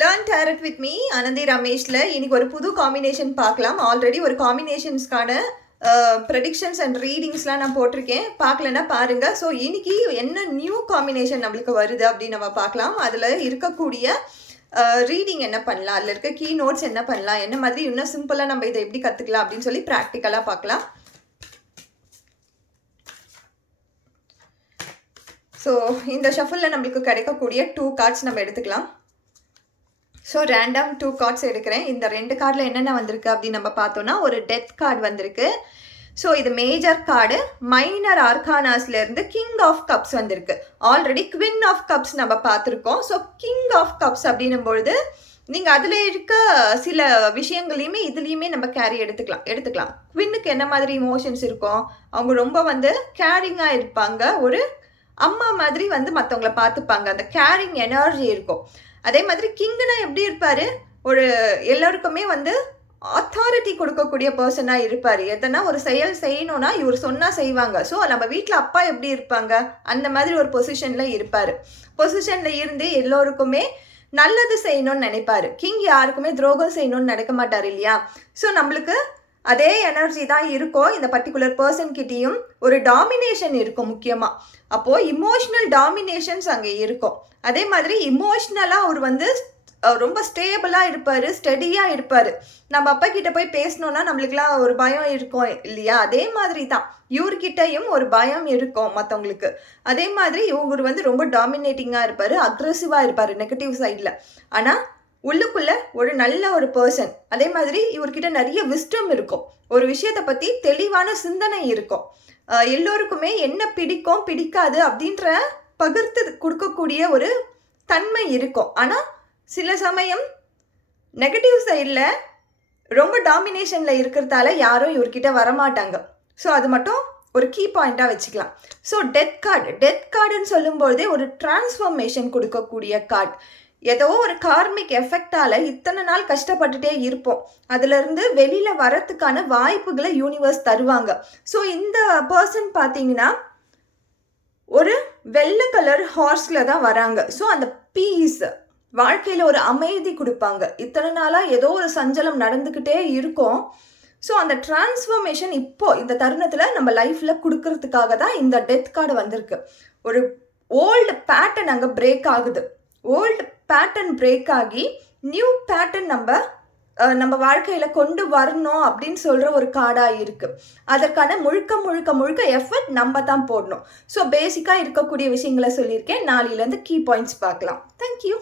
Learn tarot with me Anandhi ரமேஷில் இன்னைக்கு ஒரு புது காம்பினேஷன் பார்க்கலாம். ஆல்ரெடி ஒரு காம்பினேஷன்ஸ்க்கான ப்ரெடிக்ஷன்ஸ் அண்ட் ரீடிங்ஸ்லாம் நான் போட்டிருக்கேன். பார்க்கலன்னா பாருங்கள். ஸோ இன்னைக்கு என்ன நியூ காம்பினேஷன் நம்மளுக்கு வருது அப்படின்னு நம்ம பார்க்கலாம். அதில் இருக்கக்கூடிய ரீடிங் என்ன பண்ணலாம், அதில் இருக்க கீ நோட்ஸ் என்ன பண்ணலாம், என்ன மாதிரி இன்னும் சிம்பிளாக நம்ம இதை எப்படி கற்றுக்கலாம் அப்படின்னு சொல்லி ப்ராக்டிக்கலாக பார்க்கலாம். ஸோ இந்த ஷஃபிளில் நம்மளுக்கு கிடைக்கக்கூடிய 2 கார்ட்ஸ் நம்ம எடுத்துக்கலாம். ஸோ ரேண்டம் 2 கார்ட்ஸ் எடுக்கிறேன். இந்த 2 கார்டில் என்னென்ன வந்திருக்கு அப்படின்னு நம்ம பார்த்தோன்னா, ஒரு டெத் கார்டு வந்திருக்கு. ஸோ இது மேஜர் கார்டு. மைனர் ஆர்கானாஸ்லேருந்து கிங் ஆஃப் கப்ஸ் வந்திருக்கு. ஆல்ரெடி குவின் ஆஃப் கப்ஸ் நம்ம பார்த்துருக்கோம். ஸோ கிங் ஆஃப் கப்ஸ் அப்படின்னும் பொழுது நீங்கள் அதில் இருக்க சில விஷயங்களையுமே இதுலேயுமே நம்ம கேரி எடுத்துக்கலாம். குவின்னுக்கு என்ன மாதிரி இமோஷன்ஸ் இருக்கும், அவங்க ரொம்ப கேரிங்காக இருப்பாங்க, ஒரு அம்மா மாதிரி மற்றவங்கள பார்த்துப்பாங்க, அந்த கேரிங் எனர்ஜி இருக்கும். அதே மாதிரி கிங்குனா எப்படி இருப்பார், ஒரு எல்லோருக்குமே அத்தாரிட்டி கொடுக்கக்கூடிய பர்சனாக இருப்பார். எதனா ஒரு செயல் செய்யணும்னா இவர் சொன்னால் செய்வாங்க. ஸோ நம்ம வீட்டில் அப்பா எப்படி இருப்பாங்க அந்த மாதிரி ஒரு பொசிஷனில் இருப்பார். பொசிஷனில் இருந்து எல்லோருக்குமே நல்லது செய்யணும்னு நினைப்பார். கிங் யாருக்குமே துரோகம் செய்யணும்னு நினைக்க மாட்டார் இல்லையா? ஸோ நம்மளுக்கு அதே எனர்ஜி தான் இருக்கும். இந்த பர்டிகுலர் பர்சன்கிட்டையும் ஒரு டாமினேஷன் இருக்கும் முக்கியமாக. அப்போது இமோஷ்னல் டாமினேஷன்ஸ் அங்கே இருக்கும். அதே மாதிரி இமோஷ்னலாக அவர் ரொம்ப ஸ்டேபிளாக இருப்பார், ஸ்டெடியாக இருப்பார். நம்ம அப்பா கிட்ட போய் பேசணுன்னா நம்மளுக்குலாம் ஒரு பயம் இருக்கும் இல்லையா? அதே மாதிரி தான் இவர்கிட்டையும் ஒரு பயம் இருக்கும் மற்றவங்களுக்கு. அதே மாதிரி இவங்க ரொம்ப டாமினேட்டிங்காக இருப்பார், அக்ரெசிவாக இருப்பார் நெகட்டிவ் சைடில். ஆனால் உள்ளுக்குள்ளே ஒரு நல்ல ஒரு பர்சன். அதே மாதிரி இவர்கிட்ட நிறைய விஸ்டம் இருக்கும், ஒரு விஷயத்தை பற்றி தெளிவான சிந்தனை இருக்கும். எல்லோருக்குமே என்ன பிடிக்கும் பிடிக்காது அப்படின்ற பகிர்ந்து கொடுக்கக்கூடிய ஒரு தன்மை இருக்கும். ஆனால் சில சமயம் நெகட்டிவ் சைடில் ரொம்ப டாமினேஷனில் இருக்கிறதால யாரும் இவர்கிட்ட வரமாட்டாங்க. ஸோ அது மட்டும் ஒரு கீ பாயிண்ட்டாக வச்சுக்கலாம். ஸோ டெத் கார்டுன்னு சொல்லும்போதே ஒரு டிரான்ஸ்ஃபர்மேஷன் கொடுக்கக்கூடிய கார்டு. ஏதோ ஒரு கார்மிக் எஃபெக்டால் இத்தனை நாள் கஷ்டப்பட்டுட்டே இருப்போம், அதுலேருந்து வெளியில் வரத்துக்கான வாய்ப்புகளை யூனிவர்ஸ் தருவாங்க. ஸோ இந்த பர்சன் பார்த்தீங்கன்னா ஒரு வெள்ளை கலர் ஹார்ஸில் தான் வராங்க. ஸோ அந்த பீஸ் வாழ்க்கையில் ஒரு அமைதி கொடுப்பாங்க. இத்தனை நாளாக ஏதோ ஒரு சஞ்சலம் நடந்துக்கிட்டே இருக்கும். ஸோ அந்த டிரான்ஸ்ஃபர்மேஷன் இப்போது இந்த தருணத்தில் நம்ம லைஃப்பில் கொடுக்கறதுக்காக தான் இந்த டெத் கார்டு வந்திருக்கு. ஒரு ஓல்டு பேட்டர்ன் அங்கே பிரேக் ஆகுது. ஓல்டு பேட்டர்ன் பிரேக் ஆகி நியூ பேட்டர்ன் நம்ம வாழ்க்கையில் கொண்டு வரணும் அப்படின்னு சொல்கிற ஒரு கார்டாக இருக்குது. அதற்கான முழுக்க எஃபர்ட் நம்ம தான் போடணும். ஸோ பேசிக்காக இருக்கக்கூடிய விஷயங்களை சொல்லியிருக்கேன். நாளையிலேருந்து கீ பாயிண்ட்ஸ் பார்க்கலாம். தேங்க்யூ.